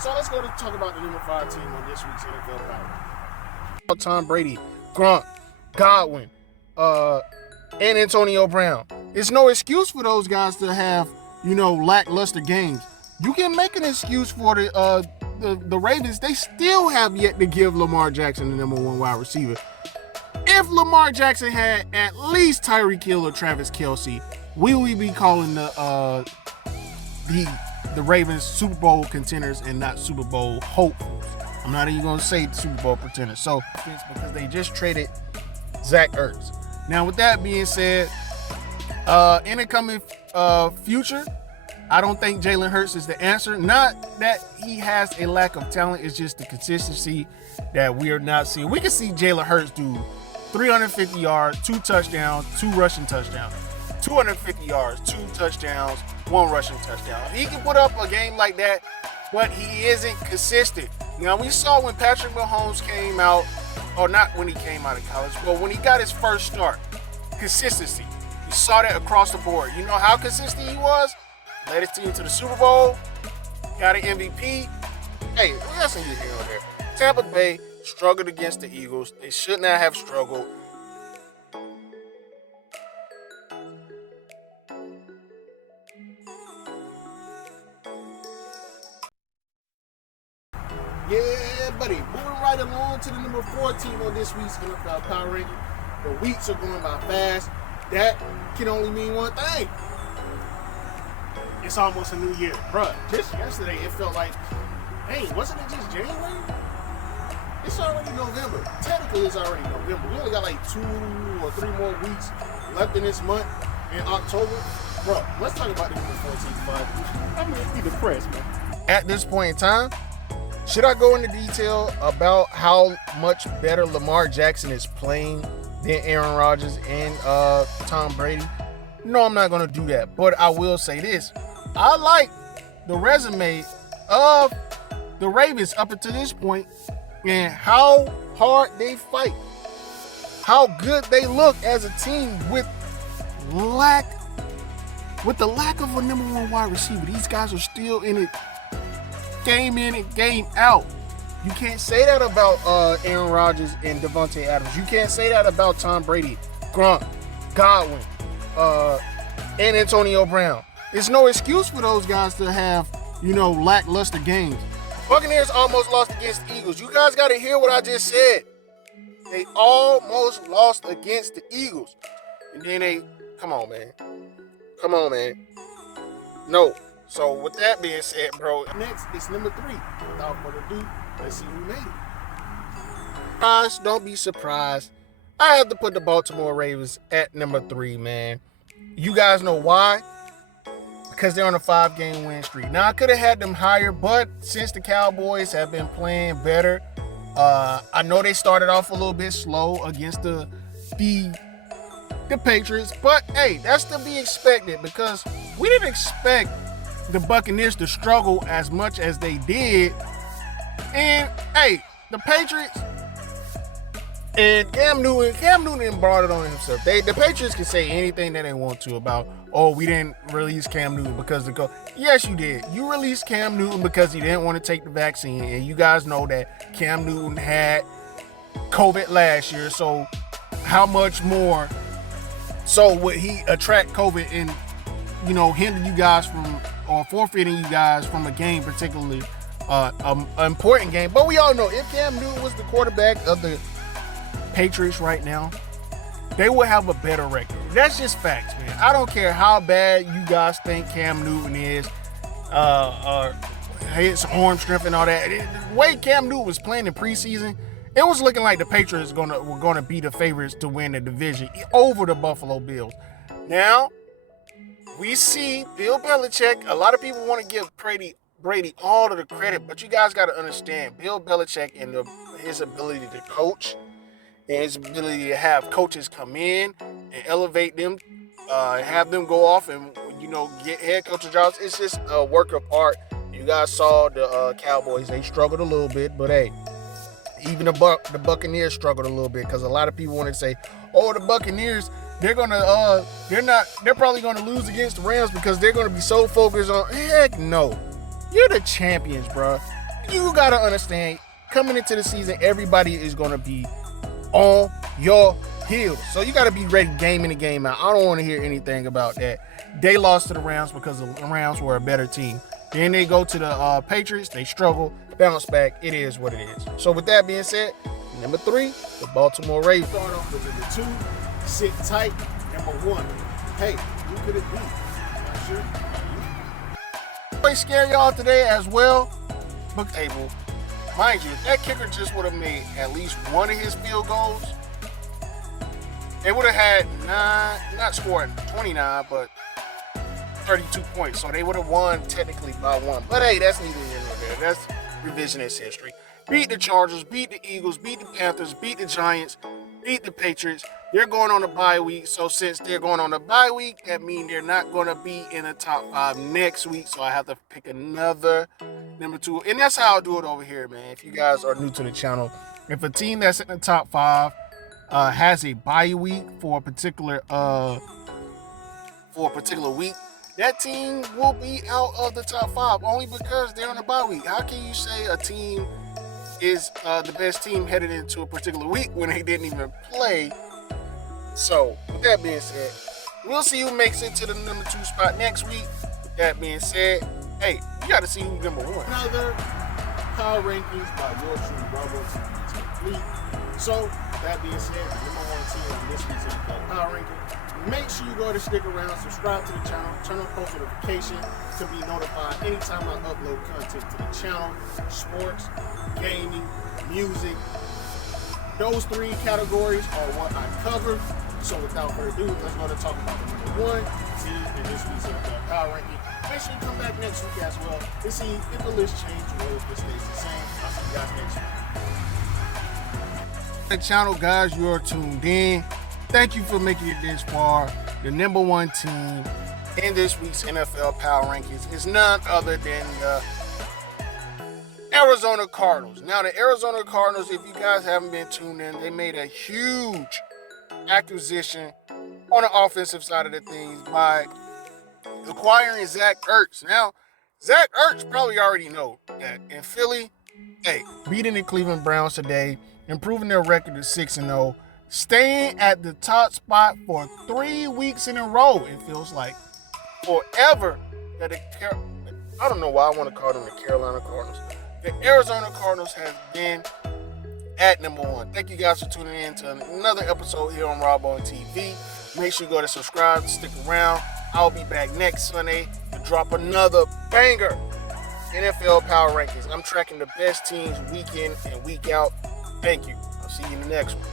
So let's go to talk about the number 5 team on this week's NFL Power. Tom Brady, Gronk, Godwin, and Antonio Brown. It's no excuse for those guys to have, lackluster games. You can make an excuse for the Ravens. They still have yet to give Lamar Jackson the number 1 wide receiver. If Lamar Jackson had at least Tyreek Hill or Travis Kelce, we would be calling the Ravens Super Bowl contenders and not Super Bowl hopefuls. I'm not even going to say Super Bowl pretenders. So, because they just traded Zach Ertz. Now, with that being said, in the coming future, I don't think Jalen Hurts is the answer. Not that he has a lack of talent. It's just the consistency that we are not seeing. We can see Jalen Hurts do 350 yards, 2 touchdowns, 2 rushing touchdowns. 250 yards, 2 touchdowns, 1 rushing touchdown. He can put up a game like that, but he isn't consistent. Now, we saw when Patrick Mahomes came out, or not when he came out of college, but when he got his first start, consistency. You saw that across the board. You know how consistent he was? Led his team to the Super Bowl, got an MVP. Hey, we got some here on there. Tampa Bay struggled against the Eagles. They should not have struggled. Yeah, buddy. Moving right along to the number 4 team on this week's NFL Power Ranking. The weeks are going by fast. That can only mean one thing. It's almost a new year. Bruh, just yesterday it felt like, hey, wasn't it just January? It's already November. Technically, it's already November. We only got like 2 or 3 more weeks left in this month in October. Bro, let's talk about the number 14 spot. I'm going to be depressed, man. At this point in time, should I go into detail about how much better Lamar Jackson is playing than Aaron Rodgers and Tom Brady? No, I'm not going to do that. But I will say this. I like the resume of the Ravens up until this point and how hard they fight. How good they look as a team with the lack of a number 1 wide receiver. These guys are still in it. Game in and game out. You can't say that about Aaron Rodgers and Devontae Adams. You can't say that about Tom Brady, Gronk, Godwin, and Antonio Brown. It's no excuse for those guys to have, lackluster games. Buccaneers almost lost against the Eagles. You guys got to hear what I just said. They almost lost against the Eagles. And then come on, man. No. So, with that being said, bro, next is number 3. Without further ado, let's see who made it. Guys, don't be surprised. I have to put the Baltimore Ravens at number 3, man. You guys know why? Because they're on a 5-game win streak. Now, I could have had them higher, but since the Cowboys have been playing better, I know they started off a little bit slow against the Patriots, but hey, that's to be expected because we didn't expect the Buccaneers to struggle as much as they did. And hey, the Patriots and Cam Newton brought it on himself. The Patriots can say anything that they want to about, oh, we didn't release Cam Newton because of COVID. Yes, you did. You released Cam Newton because he didn't want to take the vaccine. And you guys know that Cam Newton had COVID last year. So how much more so would he attract COVID and, hinder you guys from, or forfeiting you guys from a game, particularly an important game. But we all know if Cam Newton was the quarterback of the Patriots right now, they would have a better record. That's just facts, man. I don't care how bad you guys think Cam Newton is, his arm strength and all that. The way Cam Newton was playing in preseason, it was looking like the Patriots were gonna be the favorites to win the division over the Buffalo Bills. Now, we see Bill Belichick. A lot of people want to give Brady all of the credit, but you guys got to understand Bill Belichick and his ability to coach and his ability to have coaches come in and elevate them, have them go off and, get head coaching jobs. It's just a work of art. You guys saw the Cowboys. They struggled a little bit, but hey, even the Buccaneers struggled a little bit because a lot of people want to say, oh, the Buccaneers, they're probably gonna lose against the Rams because they're gonna be so focused on. Heck no, you're the champions, bro. you got to understand, coming into the season, everybody is going to be on your heels. So you got to be ready game in and game out. I don't want to hear anything about that. They lost to the Rams because the Rams were a better team. Then they go to the Patriots. They struggle, bounce back. It is what it is. So with that being said, number 3, the Baltimore Ravens. Start off with number 2, sit tight. Number 1, hey, who could it be? Not sure. I scare y'all today as well. But able, mind you, if that kicker just would have made at least one of his field goals, they would have had not scoring 29, but 32 points. So they would have won technically by 1. But hey, that's neither here nor there. That's revisionist history. Beat the Chargers, beat the Eagles, beat the Panthers, beat the Giants, beat the Patriots. They're going on a bye week. So since they're going on a bye week, that means they're not going to be in the top 5 next week. So I have to pick another number 2. And that's how I do it over here, man. If you guys are new to the channel, if a team that's in the top 5 has a bye week for a particular week, that team will be out of the top 5 only because they're on a bye week. How can you say a team is the best team headed into a particular week when they didn't even play? So, with that being said, we'll see who makes it to the number 2 spot next week. With that being said, hey, you got to see who's number 1. Another power rankings by yours truly, Bravo complete. So, that being said, the number 1 team on this week's NFL power ranking. Make sure you go to stick around, subscribe to the channel, turn on post notifications to be notified anytime I upload content to the channel. Sports, gaming, music. Those 3 categories are what I cover. So without further ado, let's go to talk about the number 1 team in this week's NFL power ranking. Make sure you come back next week as well to see if the list changes or if it stays the same. I'll see you guys next week. The channel, guys, you are tuned in. Thank you for making it this far. The number 1 team in this week's NFL Power Rankings is none other than the Arizona Cardinals. Now, the Arizona Cardinals, if you guys haven't been tuned in, they made a huge acquisition on the offensive side of the things by acquiring Zach Ertz. Now, Zach Ertz probably already know that in Philly, hey, beating the Cleveland Browns today, improving their record to 6-0, staying at the top spot for 3 weeks in a row. It feels like forever that I don't know why I want to call them the Carolina Cardinals. The Arizona Cardinals have been at number 1. Thank you guys for tuning in to another episode here on Rob on TV. Make sure you go to subscribe, stick around. I'll be back next Sunday to drop another banger NFL Power Rankings. I'm tracking the best teams week in and week out. Thank you. I'll see you in the next one.